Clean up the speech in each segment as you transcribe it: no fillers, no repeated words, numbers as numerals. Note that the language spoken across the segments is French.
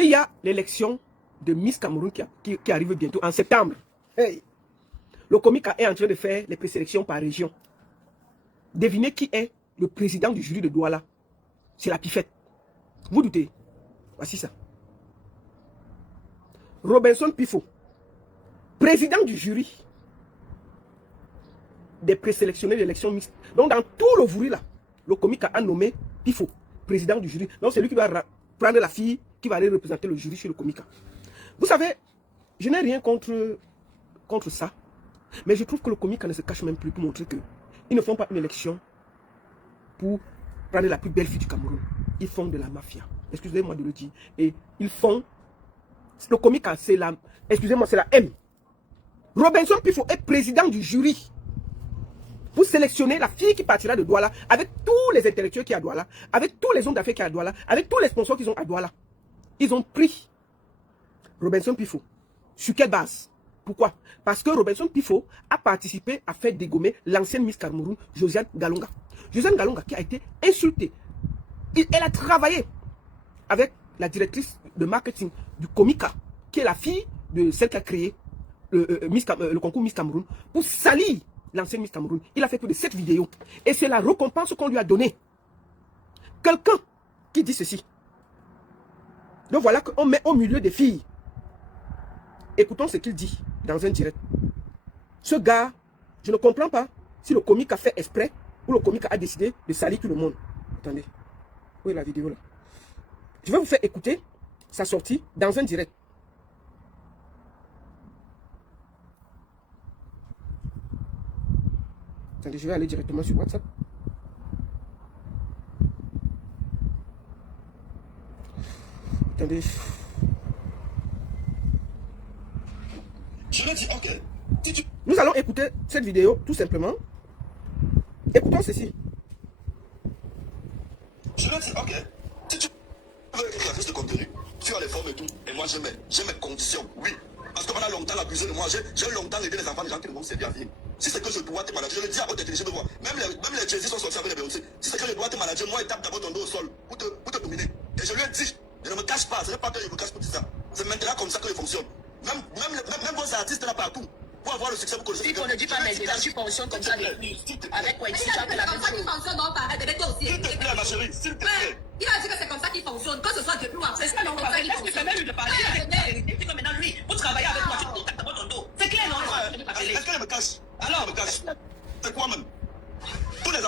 Et il y a l'élection de Miss Cameroun qui arrive bientôt en septembre. Hey. Le Komika est en train de faire les présélections par région. Devinez qui est le président du jury de Douala. C'est la Pifette. Vous doutez? Voici ça. Robinson Pifo, président du jury des présélectionnés de l'élection mixte. Donc dans tout le jury là, le Komika a nommé Pifo, président du jury. Donc c'est lui qui va prendre la fille qui va aller représenter le jury chez le Komika. Vous savez, je n'ai rien contre ça, mais je trouve que le Komika ne se cache même plus pour montrer qu'ils ne font pas une élection pour prendre la plus belle fille du Cameroun. Ils font de la mafia. Excusez-moi de le dire. Et ils font... Le Komika, c'est la... Excusez-moi, c'est la M. Robinson Pifo est président du jury pour sélectionner la fille qui partira de Douala avec tous les intellectuels qui sont à Douala, avec tous les hommes d'affaires qui sont à Douala, avec tous les sponsors qui sont à Douala. Ils ont pris Robinson Pifo. Sur quelle base? Pourquoi? Parce que Robinson Pifo a participé à faire dégommer l'ancienne Miss Cameroun, Josiane Galonga. Josiane Galonga qui a été insultée. Elle a travaillé avec la directrice de marketing du Komika, qui est la fille de celle qui a créé le concours Miss Cameroun, pour salir l'ancienne Miss Cameroun. Il a fait plus de 7 vidéos. Et c'est la récompense qu'on lui a donnée. Quelqu'un qui dit ceci. Donc voilà qu'on met au milieu des filles. Écoutons ce qu'il dit dans un direct. Ce gars, je ne comprends pas si le Komika a fait exprès ou le Komika a décidé de salir tout le monde. Attendez. Où est la vidéo là? Je vais vous faire écouter sa sortie dans un direct. Attendez, je vais aller directement sur WhatsApp. Attendez. Je lui ai dit, ok. Nous allons écouter cette vidéo, tout simplement. Écoutons ceci. Je lui ai dit, ok. Si tu veux être créatrice de contenu, tu as les formes et tout. Et moi, j'ai mes conditions, oui. Parce qu'on a longtemps abusé de moi. J'ai longtemps aidé les enfants des gens qui ne vont se servir à vie. Si c'est que je dois te manager, je le dis à votre intelligence de moi. Même les Jay-Z sont sortis avec les Beyoncé. Si c'est que je dois te manager, moi, il tape d'abord ton dos au sol pour te dominer. Et je lui ai dit, je ne me cache pas. Ce n'est pas que je me cache pour dire ça. C'est maintenant comme ça que je fonctionne. Même vos artistes là partout. Pour avoir le succès, vous connaissez. Si on ne dit pas maintenant, tu fonctionnes comme ça depuis. Avec quoi ici, tu as fait la même chose. S'il te plaît, ma chérie, s'il te plaît. Il a dit que c'est comme ça qu'il fonctionne, que ce soit depuis ou après. C'est ça, non, laisse-le même lui de parler avec la vérité. C'est que maintenant, lui, pour travailler avec toi, tu tapes d'abord ton dos. C'est clair, non? Est-ce qu'elle me cache? Alors, elle me cache. C'est quoi même? Tous les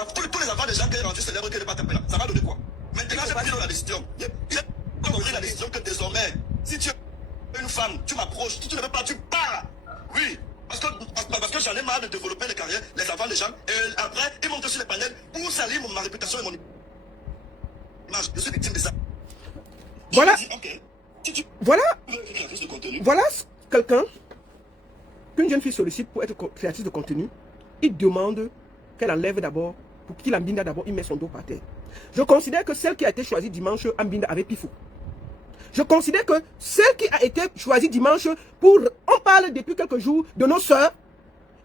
enfants des gens qui sont rendus célèbres qui ne pas taper là, ça va donner quoi? Maintenant, j'ai pris la décision. J'ai pris la décision que désormais, si tu es une femme, tu m'approches, si tu ne veux pas, tu pars. Oui. Parce que j'en ai marre de développer les carrières, les enfants des gens, et après, ils montent sur les panels pour salir ma réputation et mon image. Je suis victime de ça. Voilà. Okay. Voilà quelqu'un qu'une jeune fille sollicite pour être créatrice de contenu. Il demande qu'elle enlève d'abord, pour qu'il Ambinda d'abord, il met son dos par terre. Je considère que celle qui a été choisie dimanche, Ambinda avec Pifo. Je considère que celle qui a été choisie dimanche pour... On parle depuis quelques jours de nos sœurs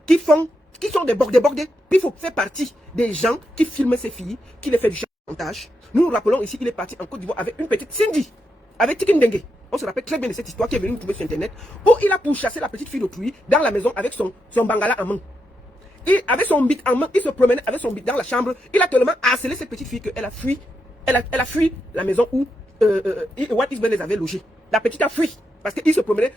qui sont des bordés. Pifo fait partie des gens qui filment ces filles, qui les fait du chantage. Nous nous rappelons ici, il est parti en Côte d'Ivoire avec une petite Cindy, avec Tikindengue. On se rappelle très bien de cette histoire qui est venue nous trouver sur Internet, où il a pourchassé la petite fille d'autrui dans la maison avec son bangala en main. Et avec son bit en main, il se promenait avec son bit dans la chambre. Il a tellement harcelé cette petite fille qu'elle a fui. Elle a fui la maison où What Is Ben les avait logés. La petite a fui. Parce qu'il se promenait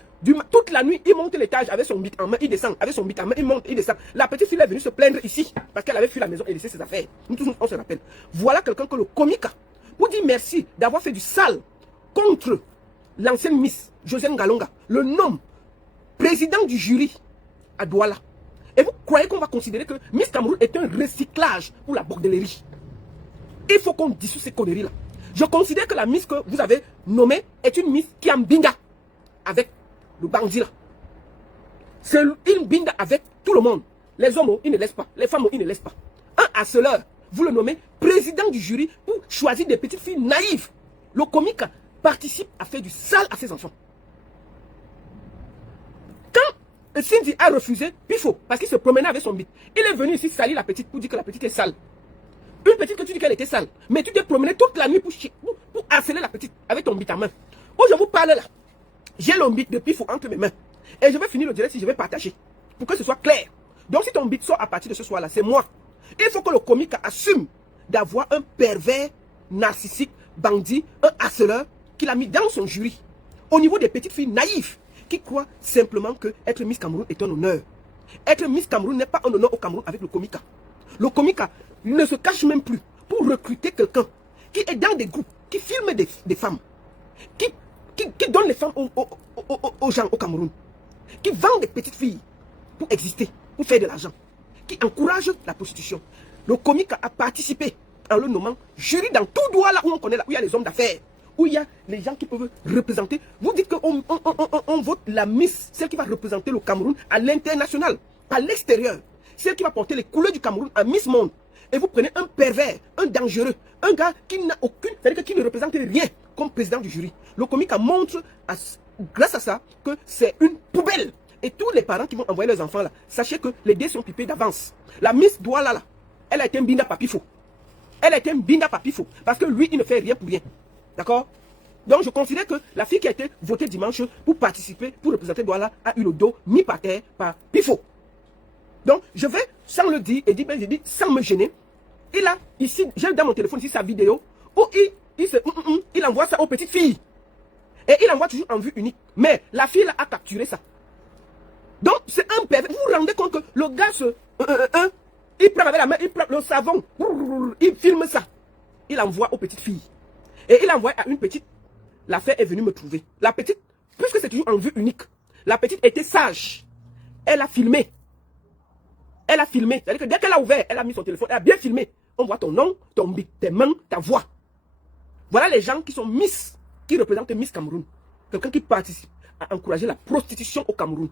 toute la nuit. Il monte l'étage avec son bit en main. Il descend avec son bit en main. Il monte, il descend. La petite fille est venue se plaindre ici. Parce qu'elle avait fui la maison et laissé ses affaires. Nous tous, on se rappelle. Voilà quelqu'un que le Komika, pour dire merci d'avoir fait du sale contre l'ancienne Miss Josiane Galonga, le nomme président du jury à Douala. Et vous croyez qu'on va considérer que Miss Cameroun est un recyclage pour la bordellerie? Il faut qu'on dissout ces conneries-là. Je considère que la Miss que vous avez nommée est une Miss qui a un binga avec le bandit là. C'est une binga avec tout le monde. Les hommes, ils ne laissent pas. Les femmes, ils ne laissent pas. Un harceleur, vous le nommez président du jury pour choisir des petites filles naïves. Le Komika participe à faire du sale à ses enfants. Quand Cindy a refusé Pifo, parce qu'il se promenait avec son bit, il est venu ici salir la petite pour dire que la petite est sale. Une petite que tu dis qu'elle était sale, mais tu t'es promené toute la nuit pour harceler la petite avec ton bit en main. où je vous parle là, j'ai le bit de Pifo entre mes mains. Et je vais finir le direct si je vais partager. Pour que ce soit clair. Donc si ton bit sort à partir de ce soir-là, c'est moi. Il faut que le comique assume d'avoir un pervers narcissique, bandit, un harceleur qu'il a mis dans son jury. Au niveau des petites filles naïves qui croient simplement que être Miss Cameroun est un honneur. Être Miss Cameroun n'est pas un honneur au Cameroun avec le comica. Le comica ne se cache même plus pour recruter quelqu'un qui est dans des groupes, qui filme des femmes, qui donne les femmes aux gens au Cameroun, qui vend des petites filles pour exister, pour faire de l'argent, qui encourage la prostitution. Le comique a participé en le nommant jury dans tout droit là où on connaît, là où il y a les hommes d'affaires, où il y a les gens qui peuvent représenter. Vous dites qu'on vote la Miss, celle qui va représenter le Cameroun à l'international, à l'extérieur, celle qui va porter les couleurs du Cameroun à Miss Monde. Et vous prenez un pervers, un dangereux, un gars qui n'a aucune, c'est-à-dire qui ne représente rien comme président du jury. Le comique montre, grâce à ça, que c'est une poubelle. Et tous les parents qui vont envoyer leurs enfants là, sachez que les dés sont pipés d'avance. La Miss Douala là, elle a été un binda papifo. Elle a été un binda papifo. Parce que lui, il ne fait rien pour rien. D'accord? Donc je considère que la fille qui a été votée dimanche pour participer, pour représenter Douala, a eu le dos mis par terre par Pifo. Donc je vais, sans le dire, et j'ai dit sans me gêner, il a ici, j'ai dans mon téléphone ici sa vidéo, où il envoie ça aux petites filles. Et il envoie toujours en vue unique. Mais la fille là a capturé ça. Donc c'est un pervers. Vous vous rendez compte que le gars il prend avec la main, il prend le savon, il filme ça. Il envoie aux petites filles. Et il envoie à une petite. L'affaire est venue me trouver. La petite, puisque c'est toujours en vue unique, la petite était sage. Elle a filmé. Elle a filmé. C'est-à-dire que dès qu'elle a ouvert, elle a mis son téléphone, elle a bien filmé. On voit ton nom, ton bit, tes mains, ta voix. Voilà les gens qui sont Miss, qui représentent Miss Cameroun. Quelqu'un qui participe à encourager la prostitution au Cameroun.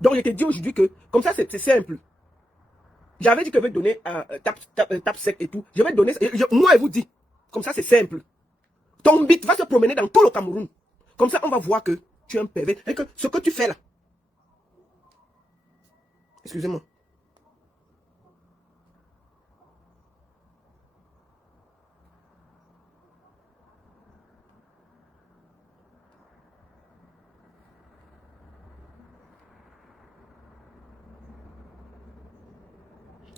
Donc je te dis aujourd'hui que, comme ça c'est simple. J'avais dit que je vais donner tap sec et tout. Je vais donner, moi je vous dis, comme ça c'est simple. Ton bit va se promener dans tout le Cameroun. Comme ça on va voir que tu es un pervers. Et que ce que tu fais là. Excusez-moi.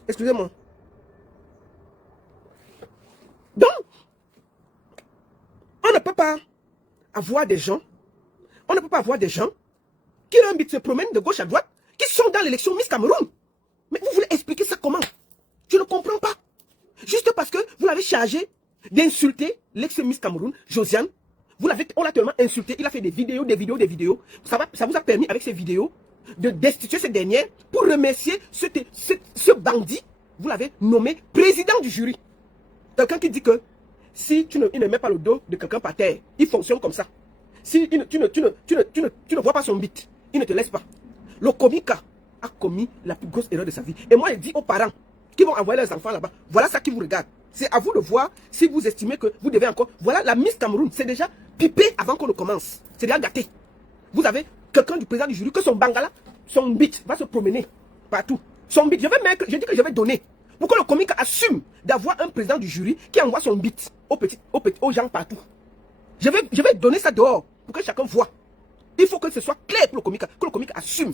Excusez-moi. Donc, on ne peut pas avoir des gens, qui leur bit se promènent de gauche à droite, qui sont dans l'élection Miss Cameroun. Mais vous voulez expliquer ça comment? Je ne comprends pas. Juste parce que vous l'avez chargé d'insulter l'ex-Miss Cameroun, Josiane. On l'a tellement insulté, il a fait des vidéos. Ça vous a permis avec ces vidéos de destituer cette dernière pour remercier ce bandit. Vous l'avez nommé président du jury. Quelqu'un qui dit que si il ne met pas le dos de quelqu'un par terre, il fonctionne comme ça. Si tu ne vois pas son bit, il ne te laisse pas. Le comica a commis la plus grosse erreur de sa vie. Et moi, je dis aux parents qui vont envoyer leurs enfants là-bas, voilà ça qui vous regarde. C'est à vous de voir si vous estimez que vous devez encore. Voilà, la Miss Cameroun, c'est déjà pipé avant qu'on ne commence. C'est déjà gâté. Vous avez quelqu'un du président du jury que son bangala, son bit va se promener partout. Son bit, je dis que je vais donner. Pour que le comique assume d'avoir un président du jury qui envoie son bit aux gens partout. Je vais donner ça dehors pour que chacun voit. Il faut que ce soit clair pour que le comique assume.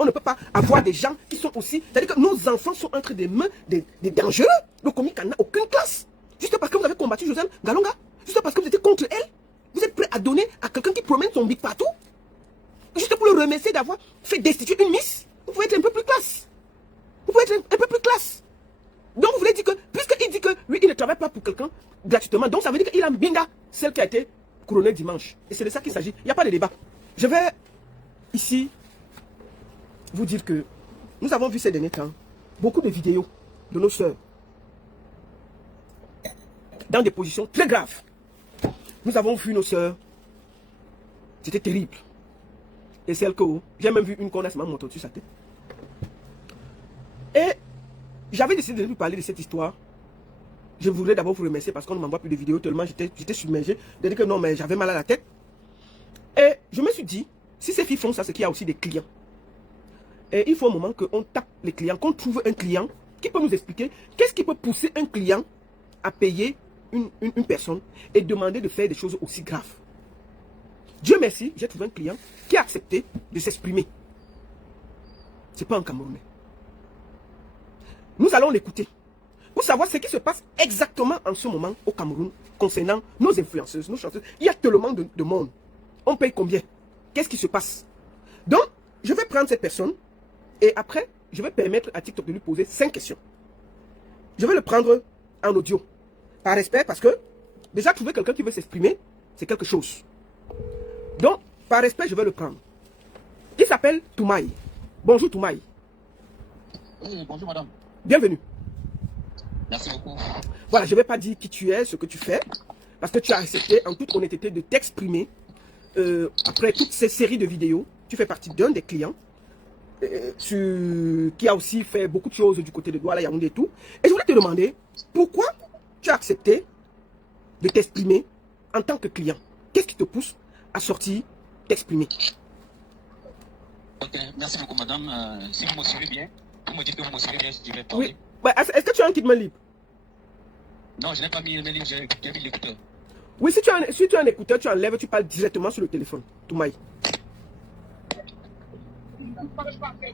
On ne peut pas avoir des gens qui sont aussi... C'est-à-dire que nos enfants sont entre des mains des dangereux. Le comique n'a aucune classe. Juste parce que vous avez combattu Josiane Ngalonga, juste parce que vous étiez contre elle, vous êtes prêt à donner à quelqu'un qui promène son bit partout. Juste pour le remercier d'avoir fait destituer une Miss. Vous pouvez être un peu plus classe. Vous pouvez être un peu plus classe. Donc vous voulez dire que, puisqu'il dit que lui, il ne travaille pas pour quelqu'un gratuitement, donc ça veut dire qu'il a binda celle qui a été couronnée dimanche. Et c'est de ça qu'il s'agit. Il n'y a pas de débat. Je vais ici vous dire que nous avons vu ces derniers temps beaucoup de vidéos de nos sœurs dans des positions très graves. Nous avons vu nos sœurs. C'était terrible. Et celle que j'ai même vu une connasse m'a monté sur sa tête. Et j'avais décidé de lui parler de cette histoire. Je voudrais d'abord vous remercier parce qu'on ne m'envoie plus de vidéos tellement j'étais submergé. De dire que non, mais j'avais mal à la tête. Et je me suis dit, si ces filles font ça, c'est qu'il y a aussi des clients. Et il faut un moment qu'on tape les clients, qu'on trouve un client qui peut nous expliquer qu'est-ce qui peut pousser un client à payer une personne et demander de faire des choses aussi graves. Dieu merci, j'ai trouvé un client qui a accepté de s'exprimer. Ce n'est pas un Camerounais. Nous allons l'écouter pour savoir ce qui se passe exactement en ce moment au Cameroun concernant nos influenceuses, nos chanteuses. Il y a tellement de monde. On paye combien? Qu'est-ce qui se passe? Donc, je vais prendre cette personne et après, je vais permettre à TikTok de lui poser 5 questions. Je vais le prendre en audio. Par respect, parce que déjà trouver quelqu'un qui veut s'exprimer, c'est quelque chose. Donc, par respect, je vais le prendre. Il s'appelle Toumaï. Bonjour Toumaï. Oui, bonjour madame. Bienvenue. Merci beaucoup. Voilà, je ne vais pas dire qui tu es, ce que tu fais, parce que tu as accepté en toute honnêteté de t'exprimer. Après toutes ces séries de vidéos, tu fais partie d'un des clients qui a aussi fait beaucoup de choses du côté de Douala, Yaoundé et tout. Et je voulais te demander, pourquoi tu as accepté de t'exprimer en tant que client? Qu'est-ce qui te pousse à sortir t'exprimer? Ok, merci beaucoup madame. Si vous me suivez bien, vous me dites que vous me suivez bien, je vais parler. Oui. Ouais, est-ce que tu as un kit main libre? Non, je n'ai pas mis le livre, j'ai mis l'écouteur. Oui, si tu as un écouteur, tu enlèves, tu parles directement sur le téléphone. Toumaï.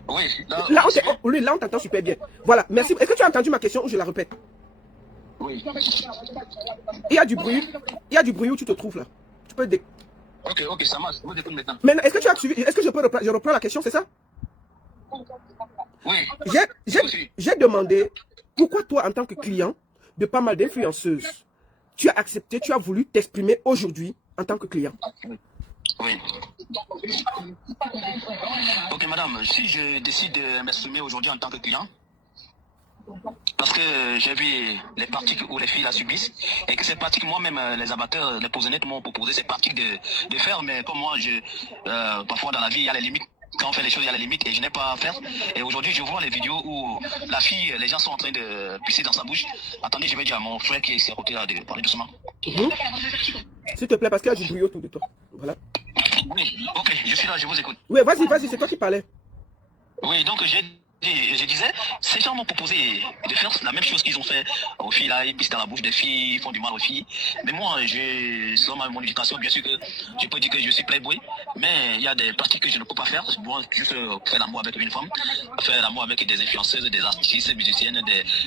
Oui, Là, on t'entend super bien. Voilà, merci. Est-ce que tu as entendu ma question ou je la répète? oui. Il y a du bruit. Il y a du bruit où tu te trouves là. Tu peux... Ok, ça marche. Je vous écoute maintenant. Maintenant, est-ce que tu as suivi? Est-ce que je reprends la question, c'est ça? Oui. J'ai demandé pourquoi toi, en tant que client de pas mal d'influenceuses, tu as accepté, tu as voulu t'exprimer aujourd'hui en tant que client. Oui. Ok madame, si je décide de m'exprimer aujourd'hui en tant que client, parce que j'ai vu les pratiques où les filles la subissent et que ces pratiques, moi-même, les abatteurs, les posonnettes m'ont proposé ces pratiques de faire, mais comme moi, parfois dans la vie, il y a les limites. Quand on fait les choses, il y a les limites et je n'ai pas à faire. Et aujourd'hui, je vois les vidéos où la fille, les gens sont en train de pisser dans sa bouche. Attendez, je vais dire à mon frère qui est ici à côté là de parler doucement. S'il te plaît, parce qu'il y a du bruit autour de toi. Voilà. Oui, ok, je suis là, je vous écoute. Oui, vas-y, c'est toi qui parlais. Oui, donc je disais, ces gens m'ont proposé de faire la même chose qu'ils ont fait aux filles là, ils pissent dans la bouche des filles, ils font du mal aux filles. Mais moi, selon mon éducation, bien sûr que je peux dire que je suis playboy, mais il y a des pratiques que je ne peux pas faire. Moi, juste faire l'amour avec une femme, faire l'amour avec des influenceuses, des artistes, des musiciennes,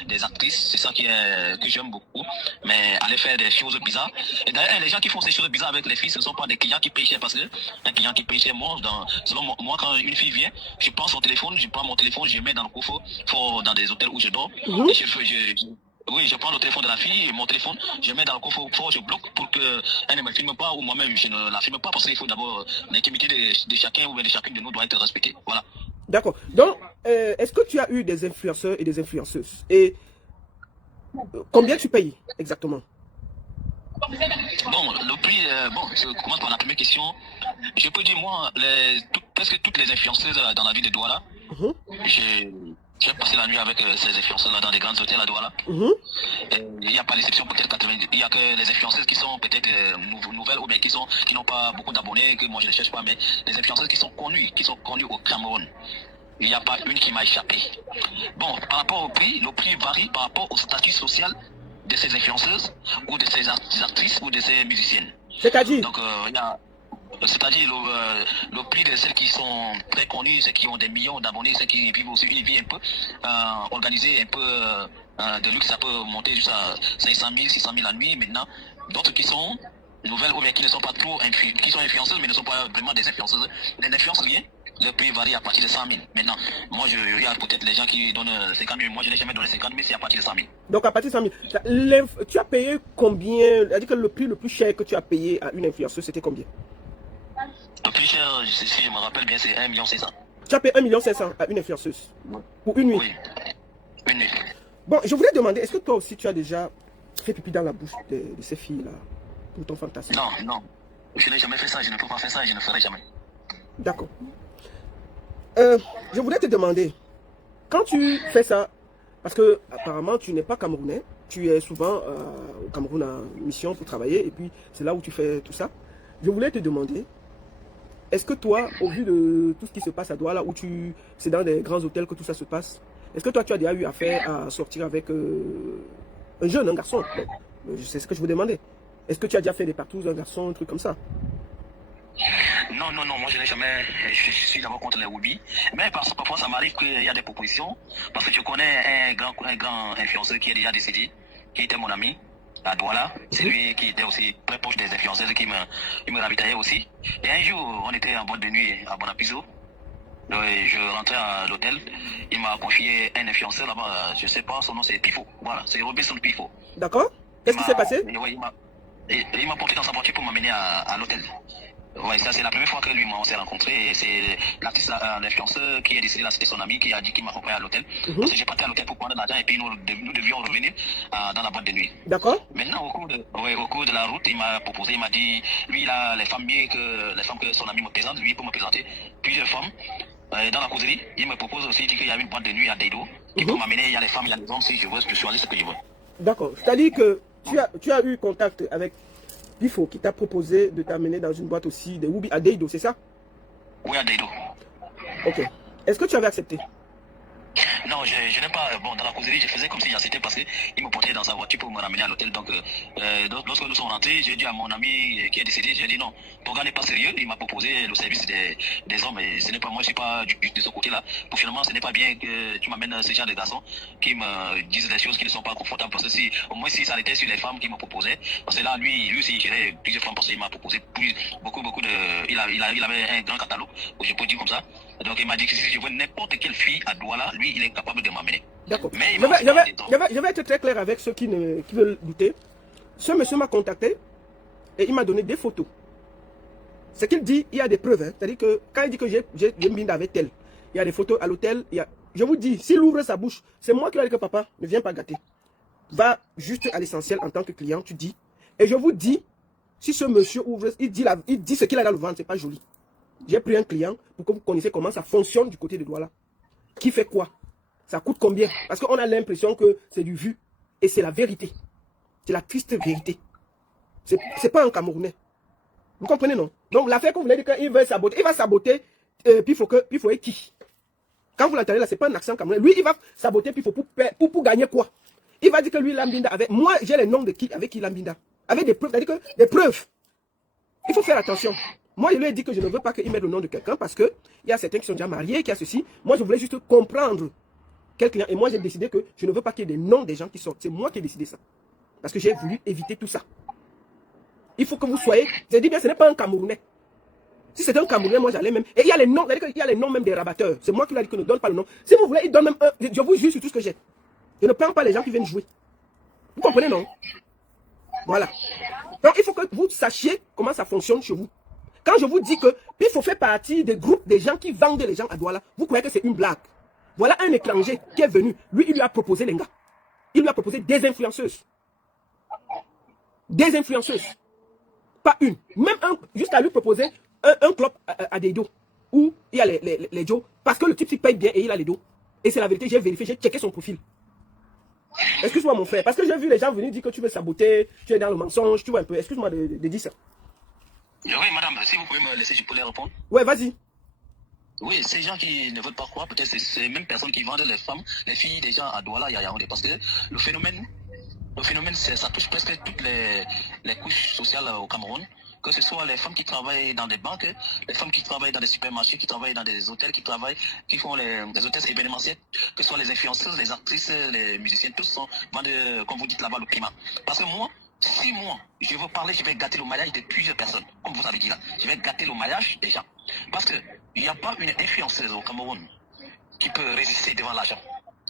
des actrices, c'est ça que j'aime beaucoup. Mais aller faire des choses bizarres. Et d'ailleurs, les gens qui font ces choses bizarres avec les filles, ce ne sont pas des clients qui payent cher, parce que un client qui paye cher, selon moi, quand une fille vient, je prends mon téléphone, je mets dans le coffre fort dans des hôtels où je dors. Et je prends le téléphone de la fille et mon téléphone, je mets dans le coffre fort, je bloque pour qu'elle ne me filme pas ou moi-même je ne la filme pas parce qu'il faut d'abord l'intimité de chacun ou de chacune de nous doit être respectée. Voilà. D'accord. Donc, est-ce que tu as eu des influenceurs et des influenceuses? Et combien tu payes exactement? Bon, le prix, je commence par la première question. Je peux dire, moi, presque toutes les influenceuses dans la ville de Douala, j'ai passé la nuit avec ces influenceuses dans des grands hôtels à Douala. Il n'y a pas l'exception, peut-être 90. Il n'y a que les influenceuses qui sont peut-être nouvelles ou bien qui n'ont pas beaucoup d'abonnés, que moi je ne cherche pas, mais les influenceuses qui sont connues au Cameroun. Il n'y a pas une qui m'a échappé. Bon, par rapport au prix, le prix varie par rapport au statut social de ces influenceuses ou de ces actrices ou de ces musiciennes. C'est-à-dire? Donc, c'est-à-dire le prix de celles qui sont très connues, celles qui ont des millions d'abonnés, celles qui vivent aussi une vie un peu organisée, un peu de luxe, ça peut monter jusqu'à 500 000, 600 000 la nuit maintenant. D'autres qui sont nouvelles ou bien qui ne sont pas trop qui sont influenceuses mais ne sont pas vraiment des influenceuses, elles n'influencent rien. Le prix varie à partir de 100 000. Maintenant, moi, il y a peut-être les gens qui donnent 50 000. Moi, je n'ai jamais donné 50 000, c'est à partir de 100 000. Donc, à partir de 100 000. Tu as payé combien? C'est-à-dire que le prix le plus cher que tu as payé à une influenceuse, c'était combien? Le plus cher, si je me rappelle bien, c'est 1 500 000. Tu as payé 1 500 000 à une influenceuse? Pour une nuit? Oui, une nuit. Bon, je voulais demander, est-ce que toi aussi, tu as déjà fait pipi dans la bouche de ces filles-là pour ton fantasme? Non. Je n'ai jamais fait ça, je ne peux pas faire ça, je ne ferai jamais. D'accord. Je voulais te demander, quand tu fais ça, parce que apparemment tu n'es pas camerounais, tu es souvent au Cameroun en mission pour travailler, et puis c'est là où tu fais tout ça. Je voulais te demander, est-ce que toi, au vu de tout ce qui se passe à Douala, où c'est dans des grands hôtels que tout ça se passe, est-ce que toi tu as déjà eu affaire à sortir avec un jeune, un garçon, C'est ce que je vous demandais. Est-ce que tu as déjà fait des partous, un garçon, un truc comme ça? Non, moi je n'ai jamais, je suis d'abord contre les hobbies, mais parfois ça m'arrive qu'il y a des propositions, parce que je connais un grand influenceur qui est déjà décédé, qui était mon ami, à Douala, c'est lui qui était aussi très proche des influenceurs, qui me ravitaillait aussi. Et un jour, on était en boîte de nuit à Bonapiso, je rentrais à l'hôtel, il m'a confié un influenceur là-bas, je sais pas, son nom c'est Pifo, voilà, c'est Robinson Pifo. D'accord. Qu'est-ce qui s'est passé? Il m'a porté dans sa voiture pour m'amener à l'hôtel. Ouais, ça c'est la première fois que lui on s'est rencontrés. C'est l'artiste, l'influenceur qui est décédé là, c'était son ami qui a dit qu'il m'accompagnait à l'hôtel. Parce que j'ai parti à l'hôtel pour prendre l'argent et puis nous devions revenir dans la boîte de nuit. D'accord. Maintenant au cours de la route, il m'a proposé, il m'a dit, lui il a les femmes que son ami me présente, lui pour me présenter plusieurs femmes. Dans la causerie, il me propose aussi, il dit qu'il y a une boîte de nuit à Deido, qui peut m'amener, il y a les femmes, il y a les hommes, si je veux, je choisis ce que je veux. D'accord. C'est-à-dire que tu as eu contact avec Pifo qui t'a proposé de t'amener dans une boîte aussi de Woubi à Deido, c'est ça? Oui, à Deido. Ok. Est-ce que tu avais accepté? Non, je n'ai pas. Bon, dans la causerie, je faisais comme si c'était passé. Il me portait dans sa voiture pour me ramener à l'hôtel. Donc, lorsque nous sommes rentrés, j'ai dit à mon ami qui est décédé, j'ai dit non, ton gars n'est pas sérieux. Il m'a proposé le service des hommes. Et ce n'est pas moi, je ne suis pas de ce côté-là. Pour finalement, ce n'est pas bien que tu m'amènes ce genre de garçons qui me disent des choses qui ne sont pas confortables. Parce que au moins, si ça arrêtait sur les femmes qui me proposaient, parce que là, lui aussi, il gérait plusieurs femmes parce qu'il m'a proposé beaucoup de. Il avait un grand catalogue, je peux dire comme ça. Donc, il m'a dit que si je veux n'importe quelle fille à Douala, lui, il est capable de m'amener. D'accord. Je vais être très clair avec ceux qui veulent douter. Ce monsieur m'a contacté et il m'a donné des photos. Ce qu'il dit, il y a des preuves. Hein. C'est-à-dire que quand il dit que j'ai une binde avec elle, il y a des photos à l'hôtel. Je vous dis, s'il ouvre sa bouche, c'est moi qui lui ai dit que papa, ne viens pas gâter. Va juste à l'essentiel en tant que client, tu dis. Et je vous dis, si ce monsieur ouvre, il dit ce qu'il a dans le ventre, c'est pas joli. J'ai pris un client pour que vous connaissiez comment ça fonctionne du côté de Douala. Qui fait quoi? Ça coûte combien? Parce qu'on a l'impression que c'est du vu. Et c'est la vérité. C'est la triste vérité. C'est pas un Camerounais. Vous comprenez, non? Donc l'affaire que vous voulez dire qu'il veut saboter, il va saboter Pifo et qui? Quand vous l'entendez là, c'est pas un accent camerounais. Lui, il va saboter Pifo pour gagner quoi? Il va dire que lui, Lambinda, avec moi, j'ai les noms de qui, avec qui Lambinda. Avec des preuves, c'est-à-dire que des preuves. Il faut faire attention. Moi, je lui ai dit que je ne veux pas qu'il mette le nom de quelqu'un parce qu'il y a certains qui sont déjà mariés, qui a ceci. Moi, je voulais juste comprendre quel client. Et moi, j'ai décidé que je ne veux pas qu'il y ait des noms des gens qui sortent. C'est moi qui ai décidé ça. Parce que j'ai voulu éviter tout ça. Il faut que vous soyez... Je dis bien, ce n'est pas un Camerounais. Si c'était un Camerounais, moi, j'allais même... Et il y a les noms, c'est-à-dire qu'il y a les noms même des rabatteurs. C'est moi qui lui ai dit que ne donne pas le nom. Si vous voulez, il donne même un... Je vous jure sur tout ce que j'ai. Je ne prends pas les gens qui viennent jouer. Vous comprenez, non? Voilà. Donc, il faut que vous sachiez comment ça fonctionne chez vous. Quand je vous dis que Pifo fait partie des groupes des gens qui vendent les gens à Douala, vous croyez que c'est une blague. Voilà un étranger qui est venu. Lui, il lui a proposé les gars. Il lui a proposé des influenceuses. Des influenceuses. Pas une. Même un, jusqu'à lui proposer un club à des dos. Où il y a les Joe. Parce que le type, il paye bien et il a les dos. Et c'est la vérité, j'ai vérifié, j'ai checké son profil. Excuse-moi mon frère, parce que j'ai vu les gens venir dire que tu veux saboter, tu es dans le mensonge, tu vois un peu. Excuse-moi de dire ça. Oui, madame, si vous pouvez me laisser, je peux les répondre. Ouais, vas-y. Oui, ces gens qui ne veulent pas croire, peut-être c'est ces mêmes personnes qui vendent les femmes, les filles des gens à Douala, Yaoundé. Parce que le phénomène, ça touche presque toutes les couches sociales au Cameroun. Que ce soit les femmes qui travaillent dans des banques, les femmes qui travaillent dans des supermarchés, qui travaillent dans des hôtels, qui font des hôtels événementiels, que ce soit les influenceuses, les actrices, les musiciennes, tous vendent, comme vous dites là-bas, le climat. Parce que moi, si moi, je veux parler, je vais gâter le mariage de plusieurs personnes, comme vous avez dit là. Je vais gâter le mariage des gens. Parce qu'il n'y a pas une influenceuse au Cameroun qui peut résister devant l'argent.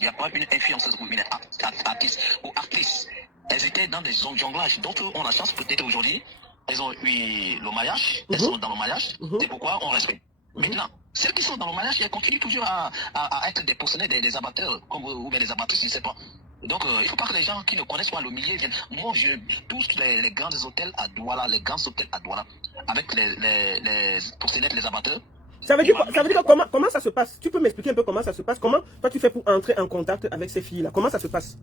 Il n'y a pas une influenceuse ou une artiste ou actrice. Elles étaient dans des jonglages. D'autres ont la chance peut-être aujourd'hui. Elles ont eu le mariage, elles sont dans le mariage, c'est pourquoi on respecte. Maintenant, celles qui sont dans le mariage, elles continuent toujours à être des possédés, des abatteurs, ou bien des abattrices, je ne sais pas. Donc, il ne faut pas que les gens qui ne connaissent pas le milieu viennent. Moi, tous les grands hôtels à Douala, avec les possédés, les abatteurs. Ça veut dire comment ça se passe? Tu peux m'expliquer un peu comment ça se passe? Comment toi tu fais pour entrer en contact avec ces filles-là? Comment ça se passe?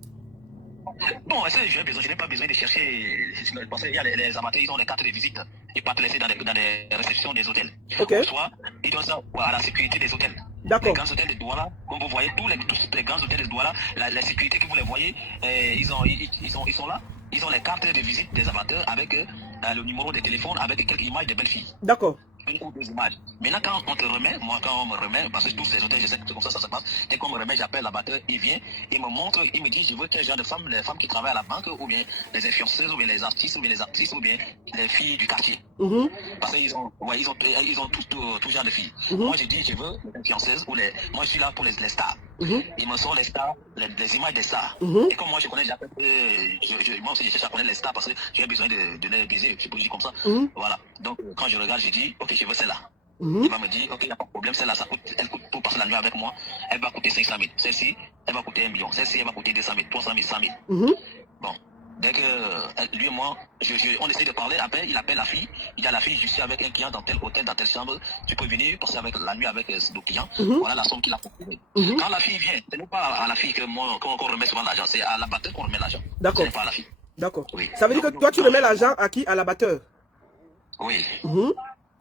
Bon, je n'ai pas besoin de chercher, parce qu'il y a les amateurs, ils ont les cartes de visite, ils peuvent laisser dans les réceptions des hôtels. Okay. Soit, ils donnent ça à la sécurité des hôtels. D'accord. Les grands hôtels de Douala, comme vous voyez, tous les grands hôtels de Douala, la sécurité que vous les voyez, ils sont là, ils ont les cartes de visite des amateurs avec le numéro de téléphone, avec quelques images de belles filles. D'accord. Une ou deux images. Maintenant, quand on te remet, moi, quand on me remet, parce que tous les hôtels, je sais que c'est comme ça se passe, dès qu'on me remet, j'appelle l'abatteur, il vient, il me montre, il me dit, je veux quel genre de femmes, les femmes qui travaillent à la banque, ou bien les influenceuses, ou bien les artistes, ou bien les actrices, ou bien les filles du quartier. Parce qu'ils ont, ouais, ils ont tout genre de filles. Moi, je dis, je veux les influenceuses, ou les, moi, je suis là pour les stars. Ils me sortent les stars, les images des stars. Et comme moi, je connais, j'appelle, moi aussi, je cherche à connaître les stars parce que j'ai besoin de les baiser, je peux dire comme ça. Voilà. Donc, quand je regarde, je dis, ok, je veux celle-là. Il va me dire, ok, il n'y a pas de problème, celle-là, elle coûte pour passer la nuit avec moi, elle va coûter 500 000. Celle-ci, elle va coûter 1 million. Celle-ci, elle va coûter 200 000, 300 000, 100 000. Bon. Dès que lui et moi, on essaie de parler, après il appelle la fille, il dit à la fille, je suis avec un client dans tel hôtel, dans telle chambre, tu peux venir passer avec la nuit avec le client, voilà la somme qu'il a proposée. Quand la fille vient, ce n'est pas à la fille qu'on remet souvent l'argent, c'est à l'abatteur qu'on remet l'argent. D'accord. Ce n'est pas à la fille. D'accord. Oui. Ça veut dire que toi tu remets l'argent à qui? À l'abatteur? Oui.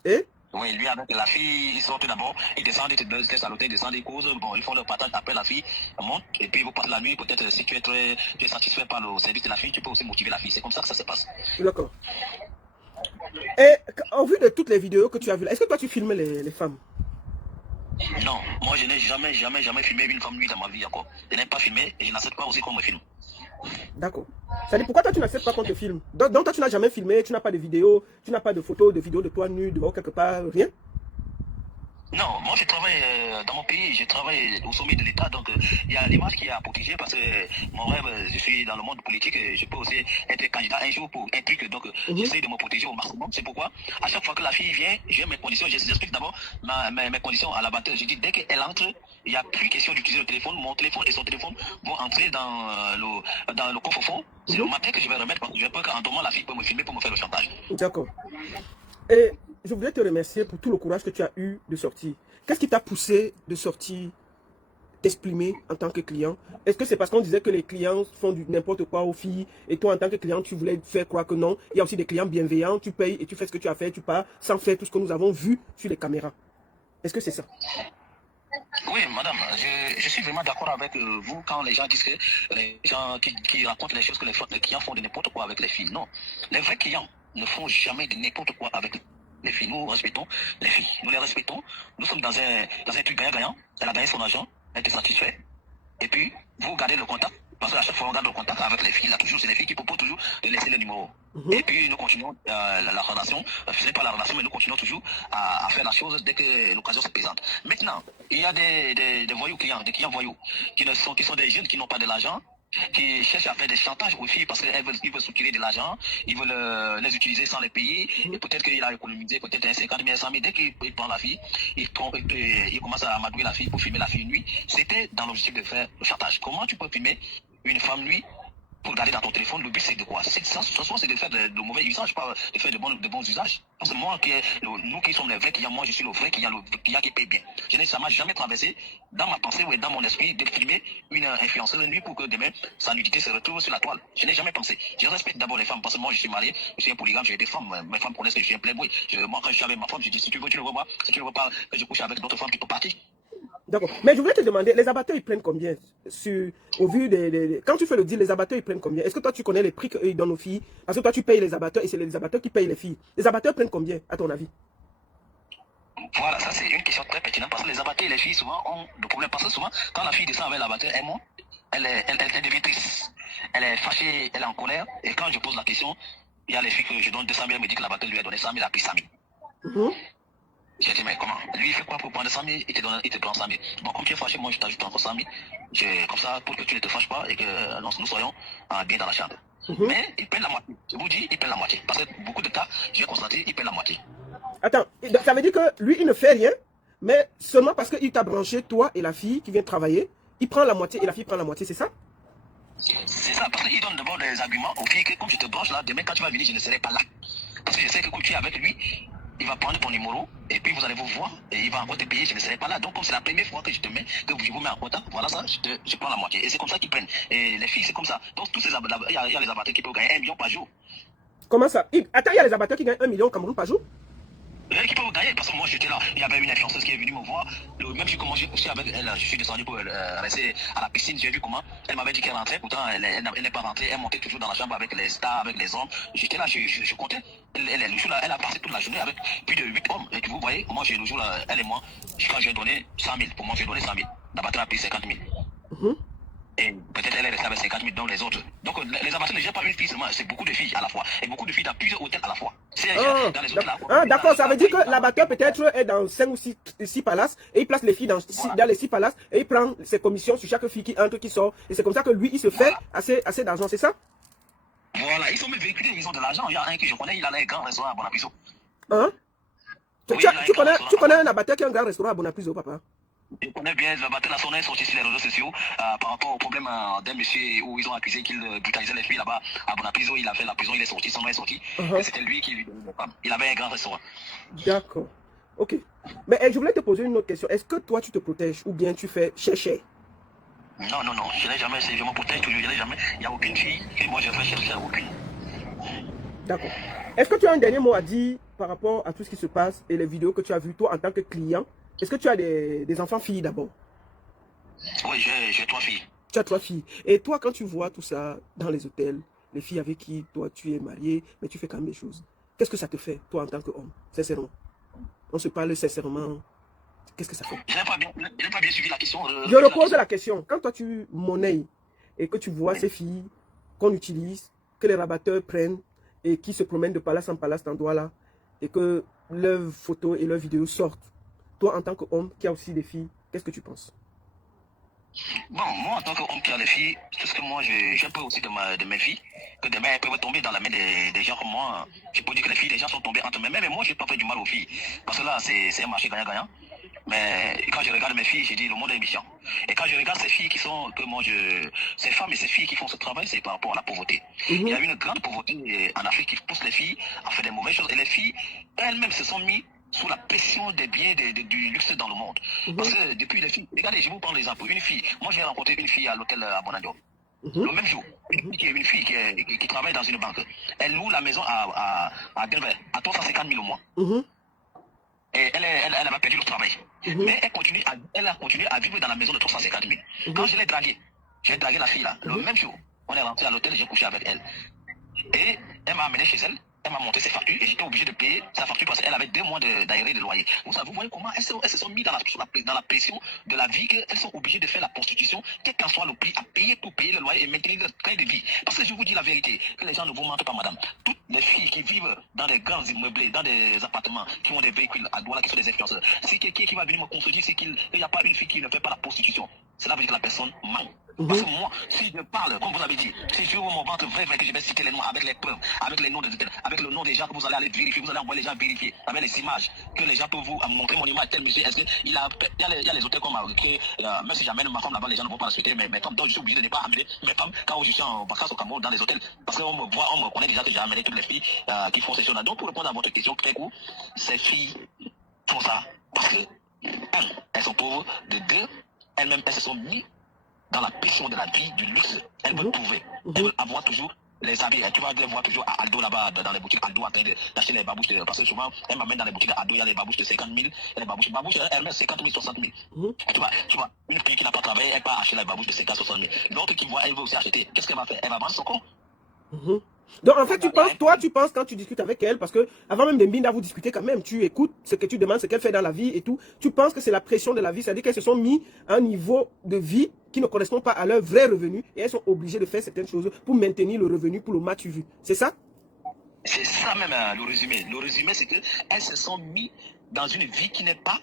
Et? Oui, lui avec la fille, ils sortent d'abord, ils descendent, ils te laissent à l'hôtel, ils descendent, ils causent, bon, ils font leur partage, appellent la fille, monte, et puis vous passez la nuit, peut-être si tu es satisfait par le service de la fille, tu peux aussi motiver la fille. C'est comme ça que ça se passe. D'accord. Et en vue de toutes les vidéos que tu as vues, est-ce que toi tu filmes les femmes? Non, moi je n'ai jamais filmé une femme nuit dans ma vie encore. Je n'ai pas filmé et je n'accepte pas aussi qu'on me filme. D'accord. Ça dit pourquoi toi tu n'acceptes pas qu'on te filme? Donc toi tu n'as jamais filmé, tu n'as pas de vidéo, tu n'as pas de photos, de vidéos de toi nu dehors quelque part, rien? Non, moi je travaille dans mon pays, je travaille au sommet de l'État, donc il y a l'image qui est à protéger parce que mon rêve, je suis dans le monde politique, je peux aussi être candidat un jour pour un truc, donc j'essaie de me protéger au maximum. C'est pourquoi à chaque fois que la fille vient, j'ai mes conditions, j'explique d'abord mes conditions à l'abatteur. Je dis dès qu'elle entre, il n'y a plus question d'utiliser le téléphone, mon téléphone et son téléphone vont entrer dans le coffre-fort. C'est le matin que je vais remettre parce que je peux qu'en dormant la fille peut me filmer pour me faire le chantage. D'accord. Et je voudrais te remercier pour tout le courage que tu as eu de sortir. Qu'est-ce qui t'a poussé de sortir, t'exprimer en tant que client? Est-ce que c'est parce qu'on disait que les clients font du n'importe quoi aux filles et toi en tant que client tu voulais faire croire que non? Il y a aussi des clients bienveillants, tu payes et tu fais ce que tu as fait, tu pars sans faire tout ce que nous avons vu sur les caméras. Est-ce que c'est ça? Oui, madame, je suis vraiment d'accord avec vous quand les gens disent que les gens qui racontent les choses que les clients font de n'importe quoi avec les filles. Non, les vrais clients ne font jamais de n'importe quoi avec les filles. Nous respectons les filles, nous les respectons. Nous sommes dans un truc gagnant-gagnant. Elle a gagné son argent, elle est satisfaite. Et puis, vous gardez le contact. Parce qu'à chaque fois, on garde le contact avec les filles. Là, toujours, c'est les filles qui proposent toujours de laisser le numéro. Et puis, nous continuons la relation. Ce n'est pas la relation, mais nous continuons toujours à faire la chose dès que l'occasion se présente. Maintenant, il y a des voyous clients, des clients voyous, qui sont des jeunes qui n'ont pas de l'argent, qui cherchent à faire des chantages aux filles parce qu'ils veulent soutirer de l'argent, ils veulent les utiliser sans les payer, et peut-être qu'il a économisé peut-être 50 000, 100 000, dès qu'il prend la fille, il commence à amadouer la fille pour filmer la fille nuit. C'était dans l'objectif de faire le chantage. Comment tu peux filmer une femme nuit pour garder dans ton téléphone? Le but c'est de quoi? C'est de faire de mauvais usages, pas de faire de bons usages. Parce que moi, nous qui sommes les vrais clients, moi je suis le vrai client, le client qui paye bien. Ça m'a jamais traversé dans ma pensée ou dans mon esprit de filmer une influenceuse nuit pour que demain sa nudité se retrouve sur la toile. Je n'ai jamais pensé. Je respecte d'abord les femmes parce que moi je suis marié, je suis un polygame, j'ai des femmes, mes femmes connaissent que je suis un playboy. Moi quand je suis avec ma femme, je dis si tu veux, tu le revois, si tu ne veux pas que je couche avec d'autres femmes qui peuvent partir. D'accord. Mais je voulais te demander, les abatteurs, ils prennent combien au vu quand tu fais le deal, les abatteurs, ils prennent combien? Est-ce que toi, tu connais les prix qu'ils donnent aux filles? Parce que toi, tu payes les abatteurs et c'est les abatteurs qui payent les filles. Les abatteurs prennent combien, à ton avis? Voilà, ça c'est une question très pertinente parce que les abatteurs et les filles souvent ont des problèmes. Parce que souvent, quand la fille descend avec l'abatteur, elle monte, elle devient triste. Elle est fâchée, elle est en colère. Et quand je pose la question, il y a les filles que je donne 200 000, elle me dit que l'abatteur lui a donné 100 000, elle a pris 100 000. J'ai dit, mais comment? Lui, il fait quoi pour prendre 100 000? Il te prend 100 000. Bon, comme tu es fâché, moi, je t'ajoute encore 100 000. Comme ça, pour que tu ne te fâches pas et que nous soyons bien dans la chambre. Mais il paie la moitié. Je vous dis, il paie la moitié. Parce que beaucoup de cas, j'ai constaté, il paie la moitié. Attends, ça veut dire que lui, il ne fait rien, mais seulement parce qu'il t'a branché, toi et la fille qui vient travailler, il prend la moitié et la fille prend la moitié, c'est ça? C'est ça, parce qu'il donne d'abord des arguments aux filles que comme je te branche là, demain quand tu vas venir, je ne serai pas là. Parce que je sais que quand tu es avec lui, il va prendre ton numéro et puis vous allez vous voir et il va encore te payer, je ne serai pas là. Donc comme c'est la première fois que je te mets, que je vous mets en contact, voilà ça, je prends la moitié. Et c'est comme ça qu'ils prennent. Et les filles, c'est comme ça. Donc tous ces abatteurs, il y a les abatteurs qui peuvent gagner 1 million par jour. Comment ça? Attends, il y a les abatteurs qui gagnent 1 million au Cameroun par jour? Qui peuvent gagner, parce que moi j'étais là, il y avait une influenceuse qui est venue me voir, le même jour que moi j'ai couché avec elle, je suis descendu pour rester à la piscine, j'ai vu comment, elle m'avait dit qu'elle rentrait, pourtant elle n'est pas rentrée, elle montait toujours dans la chambre avec les stars, avec les hommes, j'étais là, je comptais, le jour là, elle a passé toute la journée avec plus de 8 hommes, et vous voyez, moi j'ai le jour là, elle et moi, quand j'ai donné 100 000, pour moi j'ai donné 100 000, la batterie a pris 50 000. Et peut-être elle est restée avec 50 000 dans les autres. Donc les amateurs ne gèrent pas une fille seulement, c'est beaucoup de filles à la fois. Et beaucoup de filles dans plusieurs hôtels à la fois. Dans les hôtels d'accord, ça veut dire que l'abatteur peut-être est dans 5 ou 6 palaces et il place les filles dans les 6 palaces et il prend ses commissions sur chaque fille qui entre, qui sort. Et c'est comme ça que lui, il se fait assez d'argent, c'est ça? Voilà, ils sont même véhiculés, ils ont de l'argent. Il y a un que je connais, il a un grand restaurant à Bonapiso. Hein? Tu connais un abatteur qui a un grand restaurant à Bonapiso, papa? Je connais bien le batteur, son nom est sorti sur les réseaux sociaux par rapport au problème d'un monsieur où ils ont accusé qu'il brutalisait les filles là-bas à Bonapiso. Il a fait la prison, il est sorti, son nom est sorti. Et c'était lui qui lui donnait les femmes. Il avait un grand restaurant. D'accord. Ok. Mais je voulais te poser une autre question. Est-ce que toi tu te protèges ou bien tu fais chercher? Non, je n'ai jamais essayé, je me protège toujours, je n'ai jamais. Il n'y a aucune fille que moi je fais chercher, aucune. D'accord. Est-ce que tu as un dernier mot à dire par rapport à tout ce qui se passe et les vidéos que tu as vues, toi, en tant que client? Est-ce que tu as des enfants filles d'abord? Oui, j'ai 3 filles. Tu as 3 filles. Et toi, quand tu vois tout ça dans les hôtels, les filles avec qui toi tu es marié, mais tu fais quand même des choses, qu'est-ce que ça te fait, toi, en tant qu'homme? Sincèrement. On se parle sincèrement. Qu'est-ce que ça fait? Je n'ai pas bien suivi la question. Je repose la question. Quand toi tu monnaies et que tu vois ces filles qu'on utilise, que les rabatteurs prennent et qui se promènent de palace en palace, d'endroit là, et que leurs photos et leurs vidéos sortent, toi, en tant qu'homme qui a aussi des filles, qu'est-ce que tu penses? Bon, moi, en tant qu'homme qui a des filles, tout ce que moi, j'ai peur aussi de mes filles, que demain, elles peuvent tomber dans la main des gens comme moi. Je peux dire que les filles des gens sont tombées entre mes mains, mais moi, je n'ai pas fait du mal aux filles. Parce que là, c'est un marché gagnant-gagnant. Mais quand je regarde mes filles, je dis, le monde est méchant. Et quand je regarde ces filles ces femmes et ces filles qui font ce travail, c'est par rapport à la pauvreté. Il y a une grande pauvreté en Afrique qui pousse les filles à faire des mauvaises choses. Et les filles, elles-mêmes, se sont mises sous la pression des biens du luxe dans le monde. Parce que depuis les filles, regardez, je vous prends l'exemple, une fille, moi j'ai rencontré une fille à l'hôtel à Bonandio. Le même jour, une fille qui travaille dans une banque, elle loue la maison à Denver, à 350 000 au mois. Et elle avait perdu le travail. Mais elle a continué à vivre dans la maison de 350 000. Quand je l'ai draguée, j'ai dragué la fille là, le même jour, on est rentré à l'hôtel, j'ai couché avec elle. Et elle m'a amené chez elle. Elle m'a monté ses factures et j'étais obligé de payer sa facture parce qu'elle avait 2 mois d'arrêt de loyer. Vous voyez comment elles se sont mises dans la pression de la vie, qu'elles sont obligées de faire la prostitution, quel qu'en soit le prix, à payer pour payer le loyer et maintenir le train de vie. Parce que je vous dis la vérité, que les gens ne vous mentent pas, madame. Toutes les filles qui vivent dans des grands immeubles, dans des appartements, qui ont des véhicules à Douala, qui sont des influenceurs, si quelqu'un qui va venir me contredire, c'est qu'il n'y a pas une fille qui ne fait pas la prostitution. Cela veut dire que la personne ment. Parce que moi, si je parle, comme vous avez dit, si je ouvre mon ventre vrai, que je vais citer les noms avec les preuves, avec les noms avec le nom des gens que vous allez aller vérifier, vous allez envoyer les gens vérifier, avec les images, que les gens peuvent vous montrer mon image, tel monsieur, est-ce qu'il y a les hôtels comme même si j'amène ma femme là-bas, les gens ne vont pas respecter mes femmes, donc je suis obligé de ne pas amener mes femmes quand je suis en vacances au Cameroun dans les hôtels, parce qu'on me voit, on me connaît déjà que j'ai amené toutes les filles qui font ces choses-là. Donc pour répondre à votre question, très court, ces filles font ça parce que, 1, elles sont pauvres, de 2, elles-mêmes, elles se sont mises dans la pression de la vie, du luxe. Elles veulent prouver. Elles veulent avoir toujours les habits. Tu vas les voir toujours à Aldo là-bas, dans les boutiques Aldo, en train d'acheter les babouches. Parce que souvent, elles m'amènent dans les boutiques Aldo, il y a les babouches de 50 000. Et les babouches, elles mettent 50 000, 60 000. Et tu vois, une fille qui n'a pas travaillé, elle part acheter les babouches de 50 000, 60 000. L'autre qui voit, elle veut aussi acheter. Qu'est-ce qu'elle va faire? Elle va vendre son con. Donc en fait, tu penses quand tu discutes avec elle, parce que avant même d'Embinda, vous discutez quand même, tu écoutes ce que tu demandes, ce qu'elle fait dans la vie et tout, tu penses que c'est la pression de la vie, c'est-à-dire qu'elles se sont mis à un niveau de vie qui ne correspond pas à leur vrai revenu et elles sont obligées de faire certaines choses pour maintenir le revenu pour le match vu. C'est ça? C'est ça même le résumé. Le résumé, c'est qu'elles se sont mis dans une vie qui n'est pas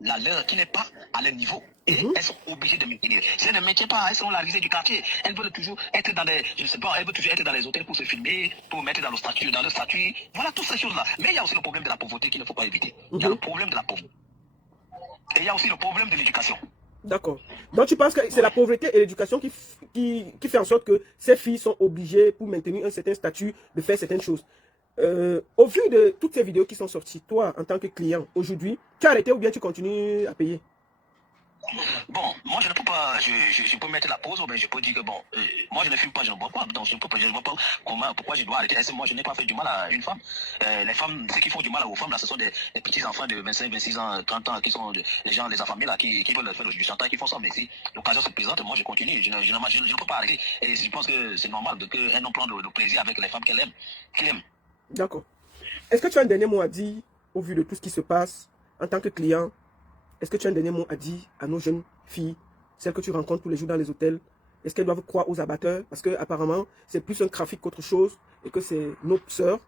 la leur, qui n'est pas à leur niveau. Et elles sont obligées de maintenir. Si elles ne maintiennent pas, elles sont la risée du quartier. Elles veulent toujours être dans des, je ne sais pas, elles veulent toujours être dans les hôtels pour se filmer, pour mettre dans le statut, Voilà, toutes ces choses-là. Mais il y a aussi le problème de la pauvreté qu'il ne faut pas éviter. Il y a le problème de la pauvreté. Et il y a aussi le problème de l'éducation. D'accord. Donc tu penses que c'est la pauvreté et l'éducation qui fait en sorte que ces filles sont obligées, pour maintenir un certain statut, de faire certaines choses. Au vu de toutes ces vidéos qui sont sorties, toi, en tant que client, aujourd'hui, tu as arrêté ou bien tu continues à payer? Bon, moi je ne peux pas, je peux mettre la pause, mais je peux dire que bon, moi je ne fume pas, je ne bois pas, donc je ne vois pas pourquoi je dois arrêter. Est-ce que moi je n'ai pas fait du mal à une femme? Les femmes, ceux qui font du mal aux femmes, là, ce sont des petits enfants de 25, 26 ans, 30 ans, qui sont les gens, les affamés là, qui veulent faire du chantage, qui font ça, mais si l'occasion se présente, moi je continue, je ne peux pas arrêter. Et je pense que c'est normal qu'un homme prenne le plaisir avec les femmes qu'il aime. D'accord. Est-ce que tu as un dernier mot à dire au vu de tout ce qui se passe en tant que client? Est-ce que tu as un dernier mot à dire à nos jeunes filles, celles que tu rencontres tous les jours dans les hôtels? Est-ce qu'elles doivent croire aux abatteurs? Parce que apparemment, c'est plus un trafic qu'autre chose et que nos sœurs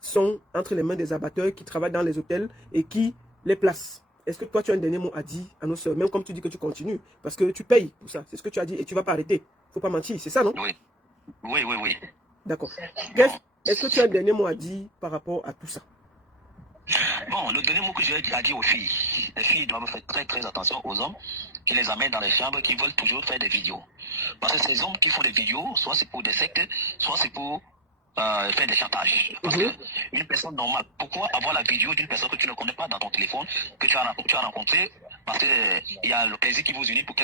sont entre les mains des abatteurs qui travaillent dans les hôtels et qui les placent. Est-ce que toi, tu as un dernier mot à dire à nos sœurs? Même comme tu dis que tu continues, parce que tu payes pour ça. C'est ce que tu as dit et tu ne vas pas arrêter. Faut pas mentir, c'est ça, non? Oui. D'accord. Est-ce que tu as un dernier mot à dire par rapport à tout ça? Bon, le dernier mot que j'ai à dire aux filles, les filles doivent faire très très attention aux hommes qui les amènent dans les chambres, qui veulent toujours faire des vidéos. Parce que ces hommes qui font des vidéos, soit c'est pour des sectes, soit c'est pour faire des chantages. Parce que une personne normale, pourquoi avoir la vidéo d'une personne que tu ne connais pas dans ton téléphone, que tu as rencontré, parce qu'il y a le plaisir qui vous unit pour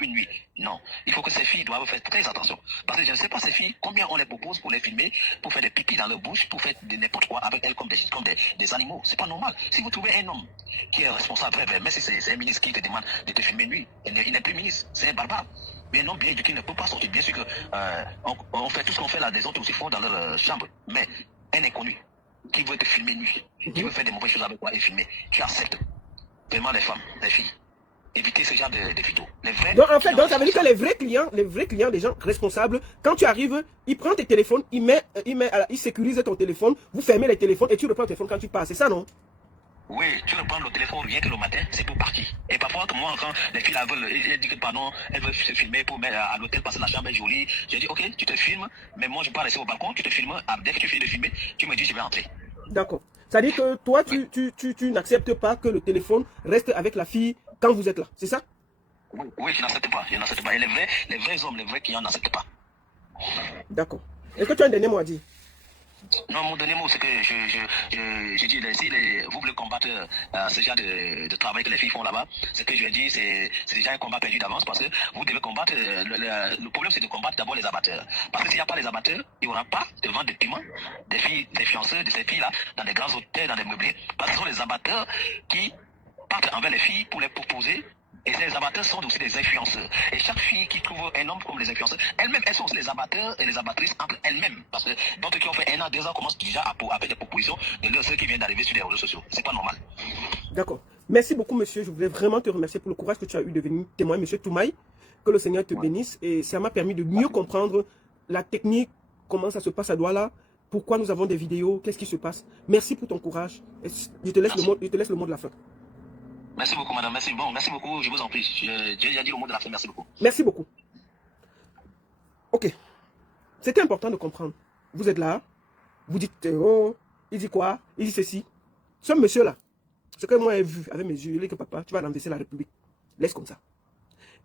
une nuit? Non. Il faut que ces filles doivent faire très attention. Parce que je ne sais pas ces filles, combien on les propose pour les filmer, pour faire des pipis dans leur bouche, pour faire n'importe quoi avec elles comme des animaux. C'est pas normal. Si vous trouvez un homme qui est responsable, même si c'est un ministre qui te demande de te filmer nuit, il n'est plus ministre, c'est un barbare. Mais un homme bien éduqué ne peut pas sortir. Bien sûr que on fait tout ce qu'on fait là, des autres aussi font dans leur chambre. Mais un inconnu qui veut te filmer nuit, qui veut faire des mauvaises choses avec toi et filmer, tu acceptes. Vraiment les femmes, les filles. Évitez ce genre de vidéos. Donc en fait, ça veut dire que les vrais clients, les gens responsables, quand tu arrives, ils prennent tes téléphones, ils sécurisent ton téléphone, vous fermez les téléphones et tu reprends le téléphone quand tu passes. C'est ça, non? Oui, tu reprends le téléphone rien que le matin, c'est pour partir. Et parfois, moi, quand les filles là veulent, elles disent que pardon, elles veulent se filmer pour mettre à l'hôtel parce que la chambre est jolie. J'ai dit, ok, tu te filmes, mais moi je peux pas rester au balcon, tu te filmes, dès que tu finis de filmer, tu me dis je vais entrer. D'accord. C'est-à-dire que toi, tu n'acceptes pas que le téléphone reste avec la fille quand vous êtes là, c'est ça? Oui, je n'accepte pas. Et les vrais hommes, les vrais clients n'acceptent pas. D'accord. Est-ce que tu as un dernier mot à dire? Non, mon dernier mot, c'est que je dis, si vous voulez combattre ce genre de travail que les filles font là-bas, ce que je dis, c'est déjà un combat perdu d'avance parce que vous devez combattre, le problème c'est de combattre d'abord les abatteurs. Parce que s'il n'y a pas les abatteurs, il n'y aura pas de vente de paiement des filles, des fianceurs, de ces filles-là, dans des grands hôtels, dans des meublés. Parce que ce sont les abatteurs qui partent envers les filles pour les proposer. Et ces abatteurs sont aussi des influenceurs. Et chaque fille qui trouve un homme comme les influenceurs, elles-mêmes, elles sont aussi les abatteurs et les abattrices entre elles-mêmes. Parce que d'autres qui ont fait 1 an, 2 ans commencent déjà à faire des propositions de leurs soeurs qui viennent d'arriver sur les réseaux sociaux. C'est pas normal. D'accord. Merci beaucoup, monsieur. Je voulais vraiment te remercier pour le courage que tu as eu de venir témoigner, monsieur Toumaï. Que le Seigneur te bénisse. Et ça m'a permis de mieux comprendre la technique, comment ça se passe à Douala, pourquoi nous avons des vidéos, qu'est-ce qui se passe. Merci pour ton courage. Et je te laisse le mot de la fin. Merci beaucoup, madame. Merci. Bon, merci beaucoup. Je vous en prie. J'ai déjà dit le mot de la fin. Merci beaucoup. Merci beaucoup. Ok. C'était important de comprendre. Vous êtes là. Vous dites, oh, il dit quoi? Il dit ceci. Ce monsieur-là, ce que moi j'ai vu avec mes yeux, il dit que papa, tu vas renverser la République. Laisse comme ça.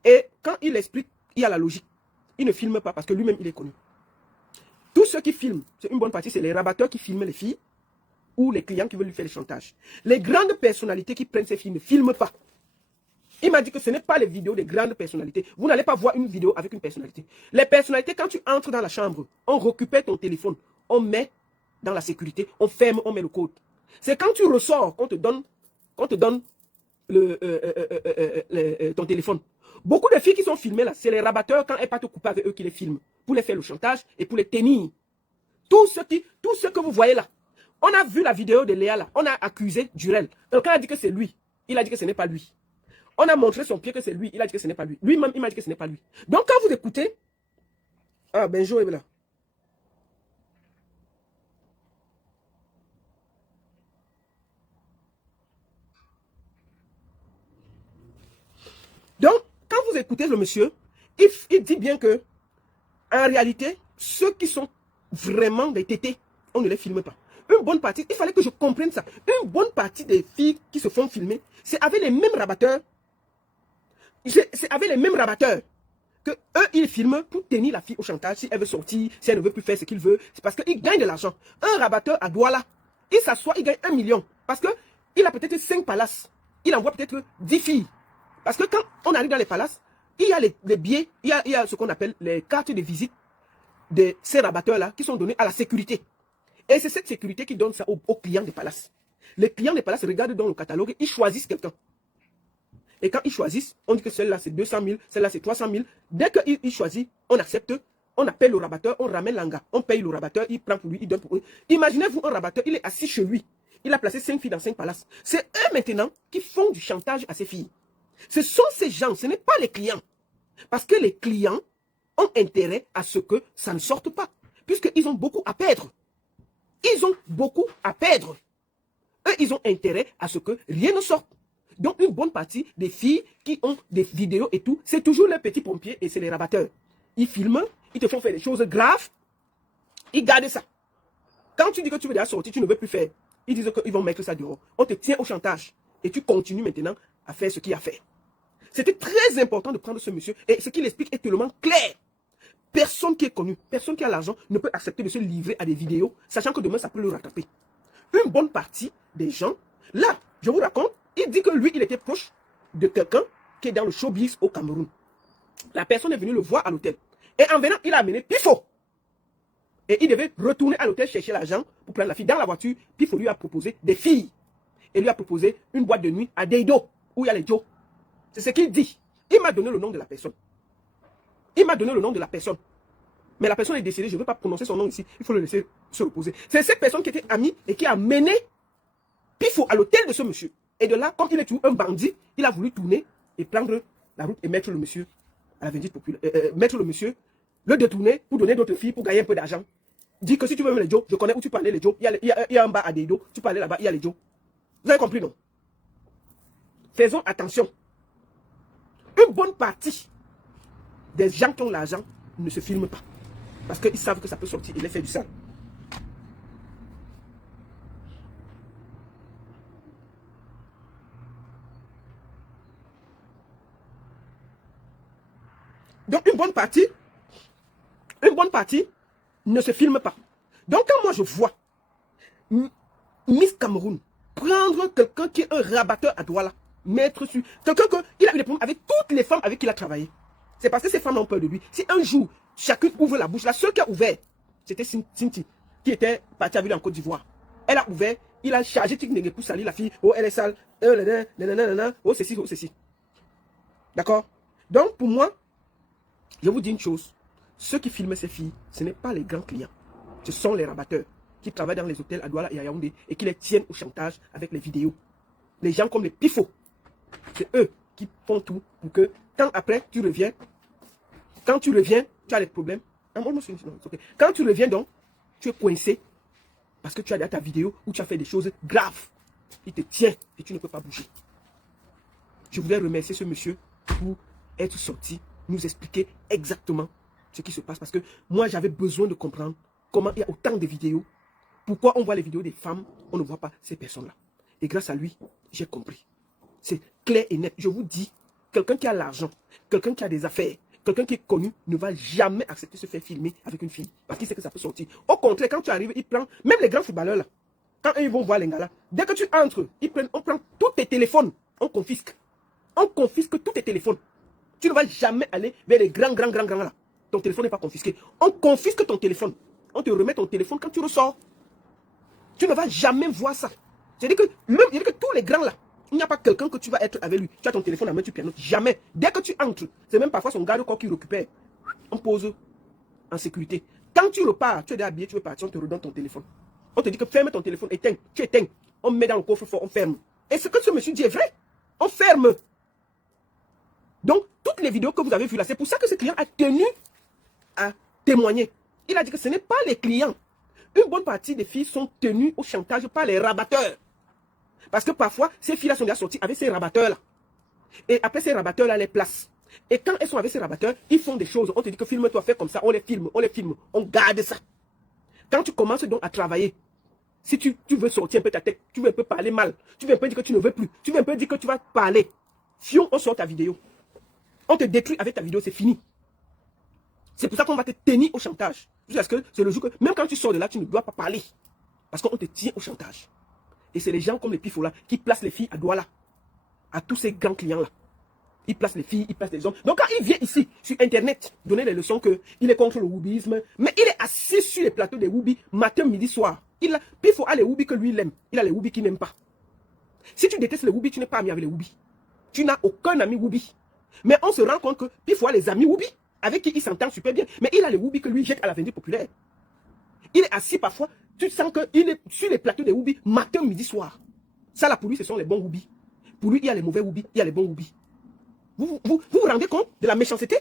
Et quand il explique, il y a la logique. Il ne filme pas parce que lui-même, il est connu. Tous ceux qui filment, c'est une bonne partie, c'est les rabatteurs qui filment les filles ou les clients qui veulent lui faire le chantage. Les grandes personnalités qui prennent ces filles ne filment pas. Il m'a dit que ce n'est pas les vidéos des grandes personnalités. Vous n'allez pas voir une vidéo avec une personnalité. Les personnalités, quand tu entres dans la chambre, on récupère ton téléphone, on met dans la sécurité, on ferme, on met le code. C'est quand tu ressors qu'on te donne ton téléphone. Beaucoup de filles qui sont filmées là, c'est les rabatteurs quand elles partent couper avec eux qui les filment. Pour les faire le chantage et pour les tenir. Tout ce que vous voyez là. On a vu la vidéo de Léa là. On a accusé Durel. Donc quand il a dit que c'est lui, il a dit que ce n'est pas lui. On a montré son pied que c'est lui, il a dit que ce n'est pas lui. Lui-même, il m'a dit que ce n'est pas lui. Donc quand vous écoutez, ah Benjo est là. Donc, quand vous écoutez le monsieur, il dit bien que, en réalité, ceux qui sont vraiment des tétés, on ne les filme pas. Une bonne partie, il fallait que je comprenne ça. Une bonne partie des filles qui se font filmer, c'est avec les mêmes rabatteurs. C'est avec les mêmes rabatteurs que eux, ils filment pour tenir la fille au chantage. Si elle veut sortir, si elle ne veut plus faire ce qu'il veut, c'est parce qu'il gagne de l'argent. Un rabatteur à Douala, il s'assoit, il gagne 1 million. Parce qu'il a peut-être 5 palaces. Il envoie peut-être 10 filles Parce que quand on arrive dans les palaces, il y a les billets, il y a ce qu'on appelle les cartes de visite de ces rabatteurs-là qui sont donnés à la sécurité. Et c'est cette sécurité qui donne ça aux clients des palaces. Les clients des palaces regardent dans le catalogue, ils choisissent quelqu'un. Et quand ils choisissent, on dit que celle-là c'est 200 000, celle-là c'est 300 000. Dès qu'ils choisissent, on accepte, on appelle le rabatteur, on ramène l'anga, on paye le rabatteur, il prend pour lui, il donne pour lui. Imaginez-vous un rabatteur, il est assis chez lui. Il a placé 5 filles dans 5 palaces. C'est eux maintenant qui font du chantage à ces filles. Ce sont ces gens, ce n'est pas les clients. Parce que les clients ont intérêt à ce que ça ne sorte pas. Puisqu'ils ont beaucoup à perdre. Ils ont beaucoup à perdre. Eux, ils ont intérêt à ce que rien ne sorte. Donc, une bonne partie des filles qui ont des vidéos et tout, c'est toujours les petits pompiers et c'est les rabatteurs. Ils filment, ils te font faire des choses graves, ils gardent ça. Quand tu dis que tu veux déjà sortir, tu ne veux plus faire. Ils disent qu'ils vont mettre ça dehors. On te tient au chantage. Et tu continues maintenant à faire ce qu'il a fait. C'était très important de prendre ce monsieur. Et ce qu'il explique est tellement clair. Personne qui est connu, personne qui a l'argent ne peut accepter de se livrer à des vidéos, sachant que demain, ça peut le rattraper. Une bonne partie des gens, là, je vous raconte, il dit que lui, il était proche de quelqu'un qui est dans le showbiz au Cameroun. La personne est venue le voir à l'hôtel. Et en venant, il a amené Pifo. Et il devait retourner à l'hôtel chercher l'argent pour prendre la fille. Dans la voiture, Pifo lui a proposé des filles. Et lui a proposé une boîte de nuit à Deido, où il y a les Joe. C'est ce qu'il dit. Il m'a donné le nom de la personne. Il m'a donné le nom de la personne. Mais la personne est décédée, je ne veux pas prononcer son nom ici. Il faut le laisser se reposer. C'est cette personne qui était amie et qui a mené Pifo à l'hôtel de ce monsieur. Et de là, comme il est un bandit, il a voulu tourner et prendre la route et mettre le monsieur à la vindicte populaire. Mettre le monsieur, le détourner pour donner d'autres filles, pour gagner un peu d'argent. Dis que si tu veux les Joe, je connais où tu parlais les Joe. Il y a un bar à Deido, tu parlais là-bas, il y a les Joe. Vous avez compris, non? Faisons attention. Une bonne partie des gens qui ont l'argent ne se filment pas. Parce qu'ils savent que ça peut sortir et les faire du sale. Donc une bonne partie ne se filme pas. Donc quand moi je vois Miss Cameroun prendre quelqu'un qui est un rabatteur à Douala, mettre sur quelqu'un qu'il a eu des problèmes avec toutes les femmes avec qui il a travaillé. C'est parce que ces femmes ont peur de lui. Si un jour, chacune ouvre la bouche, la seule qui a ouvert, c'était Cinti, qui était partie avec lui en Côte d'Ivoire. Elle a ouvert, il a chargé Tic pour salir la fille. Oh, elle est sale. Oh, ceci, oh, ceci. D'accord? Donc, pour moi, je vous dis une chose. Ceux qui filment ces filles, ce n'est pas les grands clients. Ce sont les rabatteurs qui travaillent dans les hôtels à Douala et à Yaoundé et qui les tiennent au chantage avec les vidéos. Les gens comme les Pifos, c'est eux qui font tout pour que, quand après, tu reviens, quand tu reviens, tu as les problèmes. Quand tu reviens donc, tu es coincé parce que tu as ta vidéo où tu as fait des choses graves. Il te tient et tu ne peux pas bouger. Je voudrais remercier ce monsieur pour être sorti, nous expliquer exactement ce qui se passe. Parce que moi, j'avais besoin de comprendre comment il y a autant de vidéos. Pourquoi on voit les vidéos des femmes, on ne voit pas ces personnes-là. Et grâce à lui, j'ai compris. C'est clair et net. Je vous dis, quelqu'un qui a l'argent, quelqu'un qui a des affaires, quelqu'un qui est connu ne va jamais accepter de se faire filmer avec une fille. Parce qu'il sait que ça peut sortir. Au contraire, quand tu arrives, il prend, même les grands footballeurs là, quand ils vont voir les gars là, dès que tu entres, on prend tous tes téléphones, on confisque. On confisque tous tes téléphones. Tu ne vas jamais aller vers les grands là. Ton téléphone n'est pas confisqué. On confisque ton téléphone. On te remet ton téléphone quand tu ressors. Tu ne vas jamais voir ça. C'est-à-dire que même tous les grands là, il n'y a pas quelqu'un que tu vas être avec lui. Tu as ton téléphone à main, tu pianotes. Jamais. Dès que tu entres, c'est même parfois son garde corps qui récupère. On pose en sécurité. Quand tu repars, tu es habillé, tu veux partir, on te redonne ton téléphone. On te dit que ferme ton téléphone, éteins. Tu éteins. On met dans le coffre-fort, on ferme. Et ce que ce monsieur dit est vrai. On ferme. Donc, toutes les vidéos que vous avez vues là, c'est pour ça que ce client a tenu à témoigner. Il a dit que ce n'est pas les clients. Une bonne partie des filles sont tenues au chantage par les rabatteurs. Parce que parfois, ces filles-là sont déjà sorties avec ces rabatteurs-là. Et après, ces rabatteurs-là les placent. Et quand elles sont avec ces rabatteurs, ils font des choses. On te dit que filme-toi, fais comme ça. On les filme, on garde ça. Quand tu commences donc à travailler, si tu veux sortir un peu ta tête, tu veux un peu parler mal, tu veux un peu dire que tu ne veux plus, tu veux un peu dire que tu vas parler. Si on sort ta vidéo, on te détruit avec ta vidéo, c'est fini. C'est pour ça qu'on va te tenir au chantage. Parce que c'est le jour que, même quand tu sors de là, tu ne dois pas parler. Parce qu'on te tient au chantage. Et c'est les gens comme les Pifos là qui placent les filles à Douala. À tous ces grands clients là. Il place les filles, il place les hommes. Donc quand il vient ici, sur Internet, donner les leçons qu'il est contre le woobisme, mais il est assis sur les plateaux des woobis, matin, midi, soir. Puis il faut aller les woobis que lui il aime. Il a les woobis qu'il n'aime pas. Si tu détestes les woobis, tu n'es pas ami avec les woobis. Tu n'as aucun ami woobi. Mais on se rend compte que puis il faut les amis woobi, avec qui il s'entend super bien. Mais il a les woobis que lui jette à la vendue populaire. Il est assis parfois, tu sens qu'il est sur les plateaux des woobis, matin, midi, soir. Ça là pour lui, ce sont les bons woobis. Pour lui, il y a les mauvais woobis, il y a les bons woobis. Vous vous rendez compte de la méchanceté?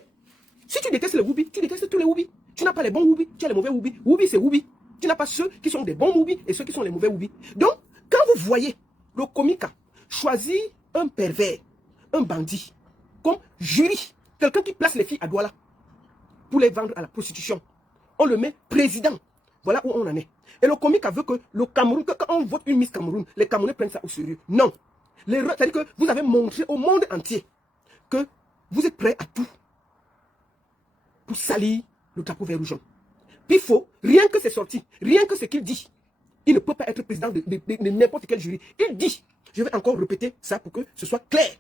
Si tu détestes les woobis, tu détestes tous les woobis. Tu n'as pas les bons woobis, tu as les mauvais woobis. Woobis, c'est woobis. Tu n'as pas ceux qui sont des bons woobis et ceux qui sont les mauvais woobis. Donc, quand vous voyez le Komika choisir un pervers, un bandit, comme jury, quelqu'un qui place les filles à Douala pour les vendre à la prostitution, on le met président. Voilà où on en est. Et le Komika veut que le Cameroun, que quand on vote une Miss Cameroun, les Camerounais prennent ça au sérieux. Non. C'est-à-dire que vous avez montré au monde entier que vous êtes prêts à tout pour salir le drapeau vert ou jaune. Puis il faut, rien que c'est sorti, rien que ce qu'il dit, il ne peut pas être président de n'importe quel jury. Il dit, je vais encore répéter ça pour que ce soit clair.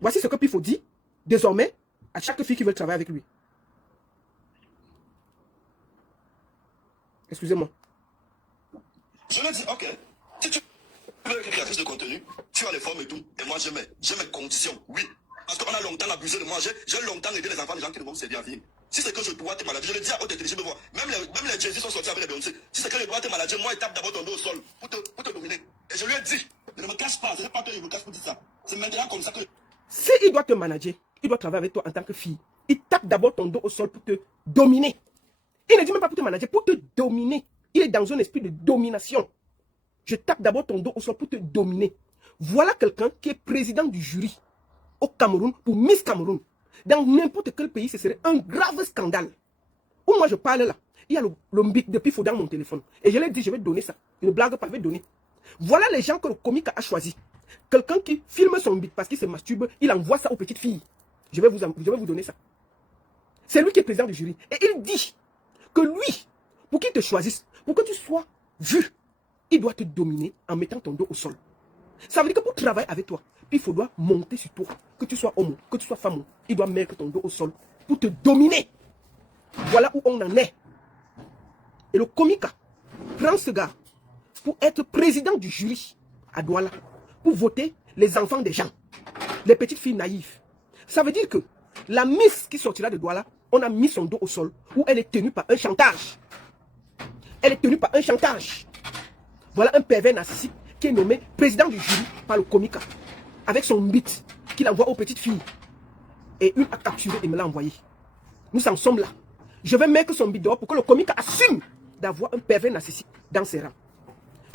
Voici ce que Pifo dit, désormais, à chaque fille qui veut travailler avec lui. Excusez-moi. Je lui dis, ok, si tu veux être créatrice de contenu, tu as les formes et tout, et moi j'ai mes conditions, oui. Parce qu'on a longtemps abusé de moi, j'ai longtemps aidé les enfants des gens qui ne vont se servir à vie. Si c'est que je dois te manager, je le dis à haute intelligence, me voir. Même les Jay-Z sont sortis avec les Beyoncé. Si c'est que je dois te manager, moi, il tape d'abord ton dos au sol pour te dominer. Et je lui ai dit, ne me cache pas, je n'ai pas peur, il me cache pour dire ça. C'est maintenant comme ça que... S'il doit te manager, il doit travailler avec toi en tant que fille. Il tape d'abord ton dos au sol pour te dominer. Il ne dit même pas pour te manager, pour te dominer. Il est dans un esprit de domination. Je tape d'abord ton dos au sol pour te dominer. Voilà quelqu'un qui est président du jury au Cameroun pour Miss Cameroun. Dans n'importe quel pays, ce serait un grave scandale. Où moi je parle là, il y a le mbic de Pifo dans mon téléphone. Et je lui ai dit, je vais donner ça. Je ne blague pas, je vais donner. Voilà les gens que le Komika a choisi. Quelqu'un qui filme son mbic parce qu'il se masturbe, il envoie ça aux petites filles. Je vais vous donner ça. C'est lui qui est président du jury. Et il dit que lui, pour qu'il te choisisse, pour que tu sois vu, il doit te dominer en mettant ton dos au sol. Ça veut dire que pour travailler avec toi, il doit monter sur toi. Que tu sois homme, que tu sois femme, il doit mettre ton dos au sol pour te dominer. Voilà où on en est. Et le Komika prend ce gars pour être président du jury à Douala, pour voter les enfants des gens, les petites filles naïves. Ça veut dire que la Miss qui sortira de Douala, on a mis son dos au sol, où elle est tenue par un chantage. Elle est tenue par un chantage. Voilà un pervers narcissique qui est nommé président du jury par le Komika, avec son bit qu'il envoie aux petites filles. Et une a capturé et me l'a envoyé. Nous en sommes là. Je vais mettre son bit dehors pour que le Komika assume d'avoir un pervers narcissique dans ses rangs.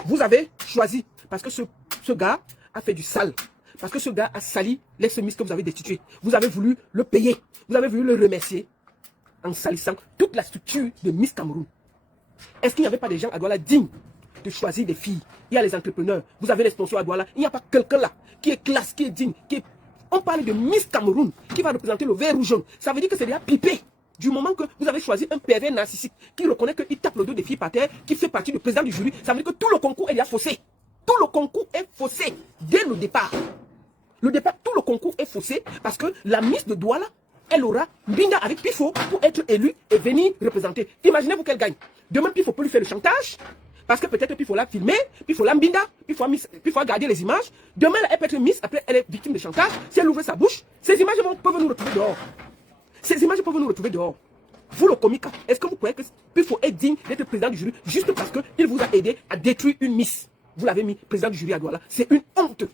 Vous avez choisi, parce que ce gars a fait du sale. Parce que ce gars a sali l'ex-miss que vous avez destitué. Vous avez voulu le payer. Vous avez voulu le remercier en salissant toute la structure de Miss Cameroun. Est-ce qu'il n'y avait pas des gens à Douala dignes de choisir des filles? Il y a les entrepreneurs, vous avez les sponsors à Douala. Il n'y a pas quelqu'un là qui est classe, qui est digne. On parle de Miss Cameroun qui va représenter le vert ou jaune. Ça veut dire que c'est déjà pipé. Du moment que vous avez choisi un pervers narcissique qui reconnaît qu'il tape le dos des filles par terre, qui fait partie du président du jury, ça veut dire que tout le concours est déjà faussé. Tout le concours est faussé dès le départ. Tout le concours est faussé parce que la Miss de Douala, elle aura Mbinda avec Pifo pour être élue et venir représenter. Imaginez-vous qu'elle gagne. Demain, Pifo peut lui faire le chantage. Parce que peut-être Pifo l'a filmé, Pifo l'a Mbinda, Pifo a gardé les images. Demain, elle peut être Miss, après elle est victime de chantage. Si elle ouvre sa bouche, ces images peuvent nous retrouver dehors. Ces images peuvent nous retrouver dehors. Vous, le Komika, est-ce que vous croyez que Pifo est digne d'être président du jury juste parce qu'il vous a aidé à détruire une Miss? Vous l'avez mis président du jury à Douala. C'est une honte.